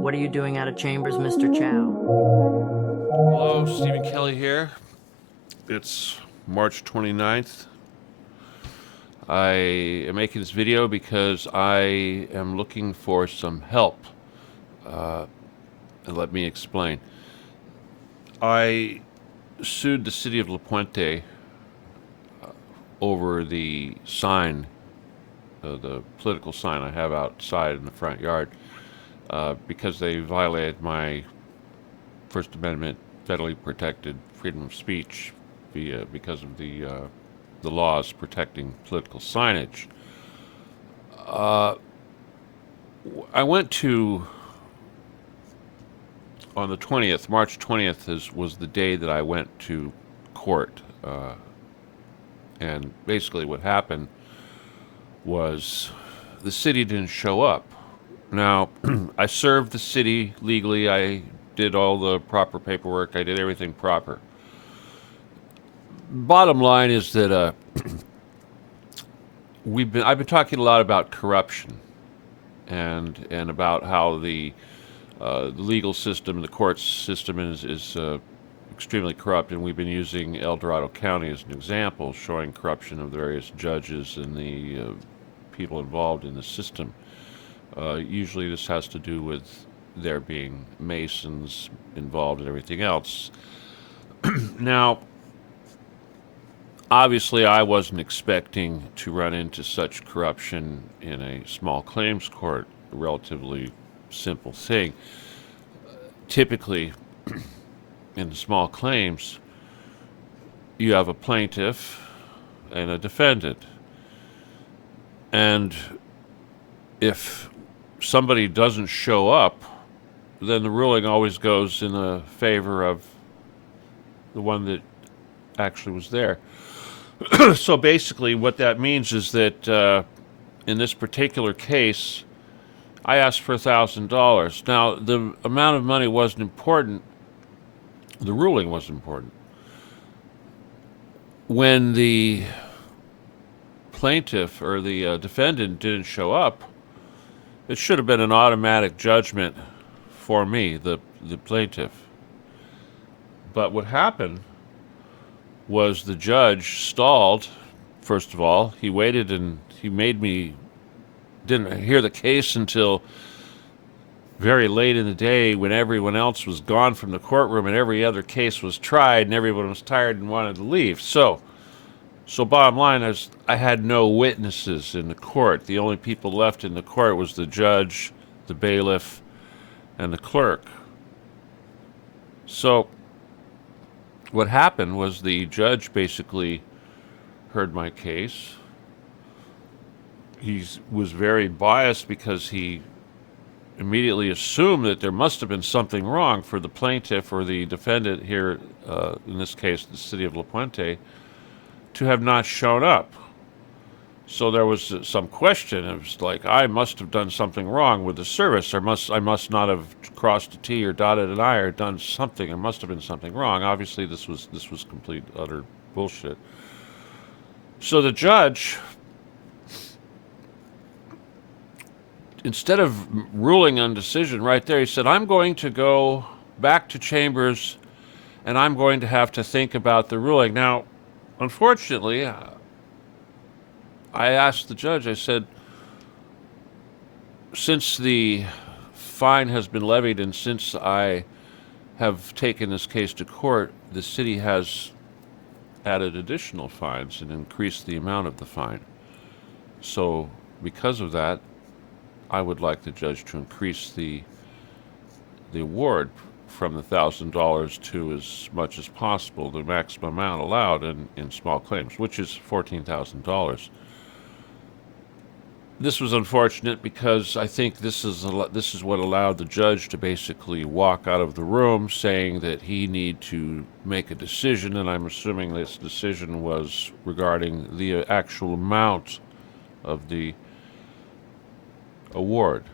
What are you doing out of chambers, Mr. Chow? Hello, Stephen Kelley here. It's March 29th. I am making this video because I am looking for some help. And let me explain. I sued the city of La Puente over the sign, the political sign I have outside in the front yard, because they violated my First Amendment federally protected freedom of speech because of the laws protecting political signage. I went to on the 20th, March 20th was the day that I went to court, and basically what happened was the city didn't show up. Now, I served the city legally. I did all the proper paperwork. I did everything proper. Bottom line is that I've been talking a lot about corruption and about how the legal system, the court system is extremely corrupt, and we've been using El Dorado County as an example, showing corruption of the various judges and the people involved in the system. Usually this has to do with there being Masons involved and everything else. Now, obviously I wasn't expecting to run into such corruption in a small claims court, a relatively simple thing. Typically, in small claims, you have a plaintiff and a defendant. And if somebody doesn't show up, then the ruling always goes in the favor of the one that actually was there. So basically what that means is that in this particular case, I asked for $1,000. Now, the amount of money wasn't important. The ruling was important. When the plaintiff or the defendant didn't show up, it should have been an automatic judgment for me, the plaintiff. But what happened was the judge stalled. First of all, he waited and he made me didn't hear the case until very late in the day when everyone else was gone from the courtroom and every other case was tried and everyone was tired and wanted to leave. So bottom line is I had no witnesses in the court. The only people left in the court was the judge, the bailiff, and the clerk. So what happened was the judge basically heard my case. He was very biased because he immediately assumed that there must have been something wrong for the plaintiff or the defendant here, in this case, the city of La Puente, to have not shown up. So there was some question. It was like, I must have done something wrong with the service. I must not have crossed a T or dotted an I or done something. There must have been something wrong. Obviously, this was complete, utter bullshit. So the judge, instead of ruling on decision right there, he said, I'm going to go back to chambers and I'm going to have to think about the ruling. Now, unfortunately, I asked the judge, I said, since the fine has been levied and since I have taken this case to court, the city has added additional fines and increased the amount of the fine. So because of that, I would like the judge to increase the award from the $1,000 to as much as possible, the maximum amount allowed in small claims, which is $14,000. This was unfortunate because I think this is what allowed the judge to basically walk out of the room saying that he need to make a decision, and I'm assuming this decision was regarding the actual amount of the award.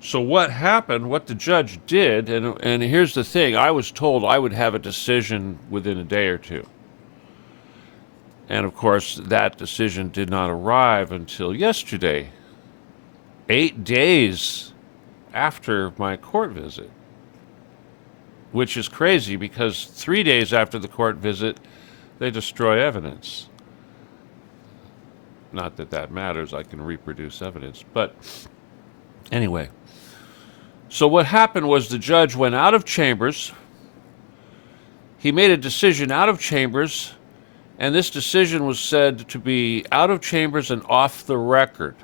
So what happened, what the judge did, and here's the thing, I was told I would have a decision within a day or two. And of course, that decision did not arrive until yesterday. 8 days after my court visit, which is crazy because 3 days after the court visit, they destroy evidence. Not that that matters. I can reproduce evidence. But anyway, so what happened was the judge went out of chambers. He made a decision out of chambers, and this decision was said to be out of chambers and off the record.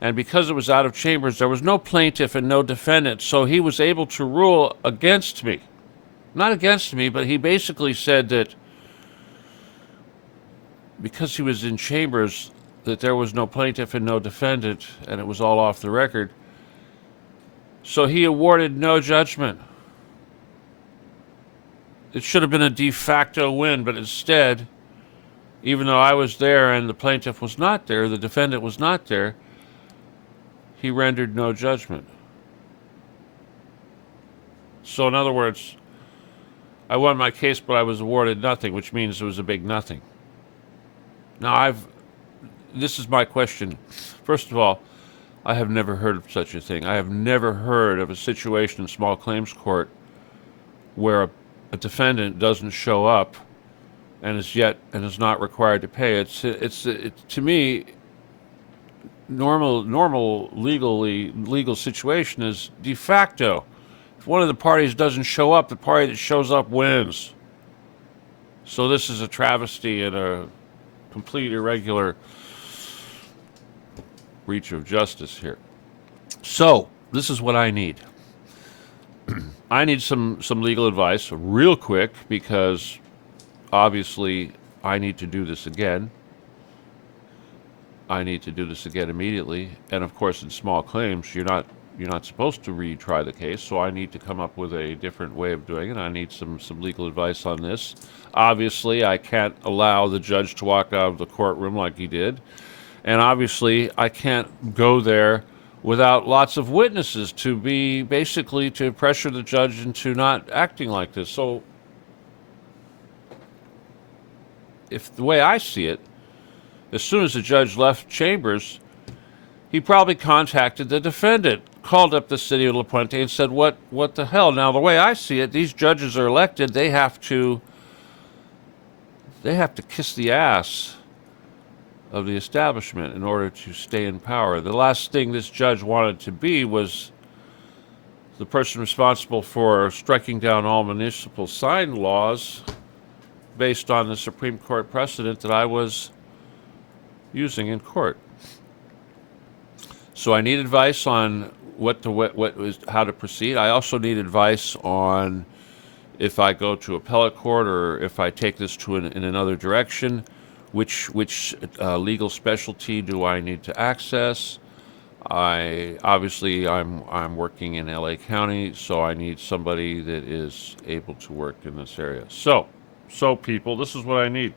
And because it was out of chambers, there was no plaintiff and no defendant, so he was able to rule against me. Not against me, but he basically said that because he was in chambers, that there was no plaintiff and no defendant, and it was all off the record. So he awarded no judgment. It should have been a de facto win, but instead, even though I was there and the plaintiff was not there, the defendant was not there, he rendered no judgment. So in other words, I won my case, but I was awarded nothing, which means it was a big nothing. Now, this is my question. First of all, I have never heard of such a thing. I have never heard of a situation in small claims court where a defendant doesn't show up and is not required to pay. It's to me, normal legal situation is de facto. If one of the parties doesn't show up, the party that shows up wins. So this is a travesty and a complete irregular breach of justice here. So this is what I need. I need some legal advice real quick because obviously I need to do this again. I need to do this again immediately. And of course, in small claims, you're not supposed to retry the case, so I need to come up with a different way of doing it. I need some legal advice on this. Obviously, I can't allow the judge to walk out of the courtroom like he did. And obviously, I can't go there without lots of witnesses to pressure the judge into not acting like this. So, if the way I see it, as soon as the judge left chambers, he probably contacted the defendant, called up the city of La Puente and said, what the hell? Now, the way I see it, these judges are elected. They have to kiss the ass of the establishment in order to stay in power. The last thing this judge wanted to be was the person responsible for striking down all municipal sign laws based on the Supreme Court precedent that I was using in court. So I need advice on how to proceed. I also need advice on if I go to appellate court or if I take this in another direction, which legal specialty do I need to access? I'm working in LA County, so I need somebody that is able to work in this area. So people, this is what I need.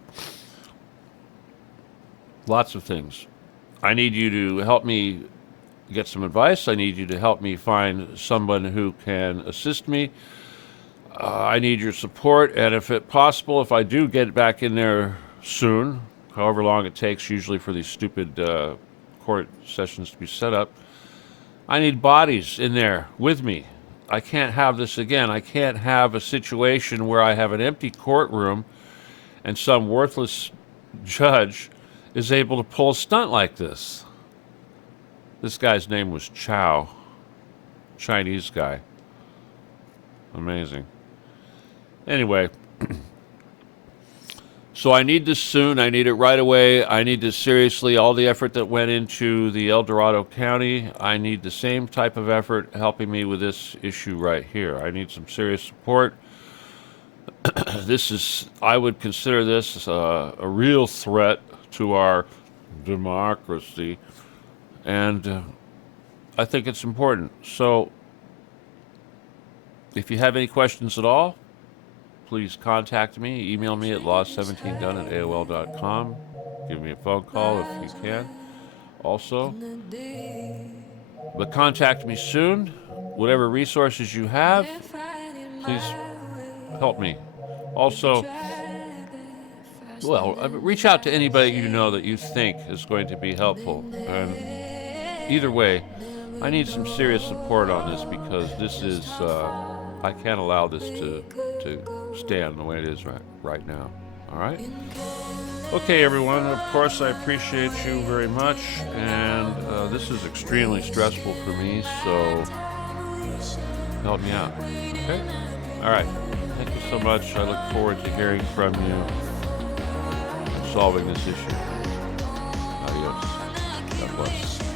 Lots of things. I need you to help me get some advice. I need you to help me find someone who can assist me. I need your support, and if it possible, if I do get back in there soon, however long it takes usually for these stupid court sessions to be set up, I need bodies in there with me. I can't have this again. I can't have a situation where I have an empty courtroom and some worthless judge is able to pull a stunt like this. This guy's name was Chow. Chinese guy. Amazing. Anyway, so I need this soon. I need it right away. I need this seriously. All the effort that went into the El Dorado County, I need the same type of effort helping me with this issue right here. I need some serious support. I would consider this a real threat to our democracy, and I think it's important. So if you have any questions at all, please contact me. Email me at law17done@aol.com. Give me a phone call if you can. Also, but contact me soon. Whatever resources you have, please help me. Also, reach out to anybody you know that you think is going to be helpful. And either way, I need some serious support on this, because this is, I can't allow this to stand the way it is right now. All right? Okay, everyone. Of course, I appreciate you very much, and this is extremely stressful for me, so help me out. Okay? All right. Thank you so much. I look forward to hearing from you and solving this issue. Adios. God bless.